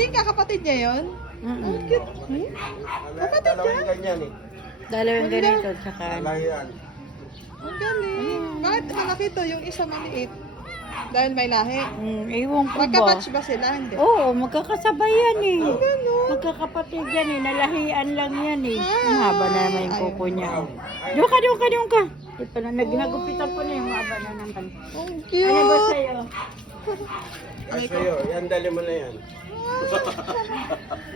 Tingin ka, kapatid niya yun? Ang cute. Kapatid niya? Dalawang ganyan eh. Dalawang ganito, tsaka Lahian. Ang galing. Bakit malaki to? Yung isa maliit. Dahil may lahi. ewan ko ba? Magka-batch ba sila? Hindi. Oo, magkakasabay yan eh. Ganun. Magkakapatid yan eh. Nalahian lang yan eh. Ang haba na naman yung kuko niya. Ay, Doon ka. Di pala, nagupitan ko na yung haba na naman. Ang Ano ba cute. sa'yo? ay sa'yo. Yan, dali mo na yan.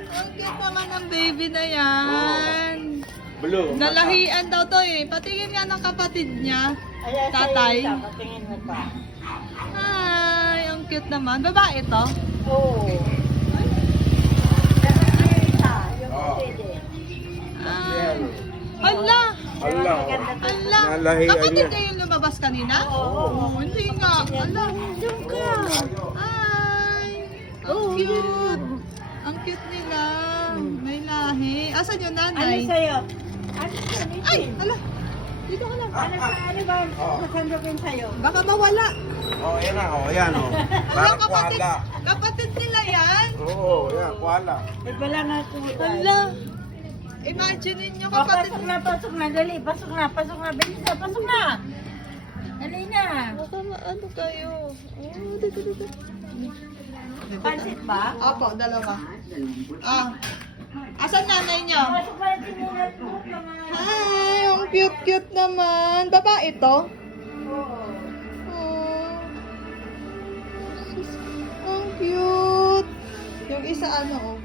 Ang cute naman ng baby na yan. Blue. Nalahian daw to eh. Patingin nga ng kapatid niya. Ayan, Tatay. sa'yo isa. Patingin mo pa. Ay, ang cute naman. Babae to? Oo. Pero sa'yo isa, yung Oo. pwede. Ay. Hala. Allah. Hala. Nalahian Kapatid niya. niya yung lumabas kanina? Oo. Hindi nga. Hala. Doon ka. Ay. Ang cute. Ang cute nila. May lahi. Asan yung Ano nanay? sa'yo? Ano sa'yo? Ay, hala. Dito ka lang. Ano ba? Masandukin sa'yo? Baka mawala. Oh, yan na. Oh, yan oh. Hala, Parang kapatid. kuwala. Kapatid nila yan. Oo, yan. Kuwala. Ba't wala nga kulay? Hala. Imagine ninyo Oh, kapatid. pasok na, dali, pasok na, bilis na, pasok na. Dali na. Baka ano kayo. Oh, dito. Pansit ba? Opo, dalawa. Ah. Asan nanay niyo? Pasok pa natin yung notebook, mga... Ay, ang cute naman. Babae to? Oo. Oh. Sus, ang cute. Yung isa ano oh.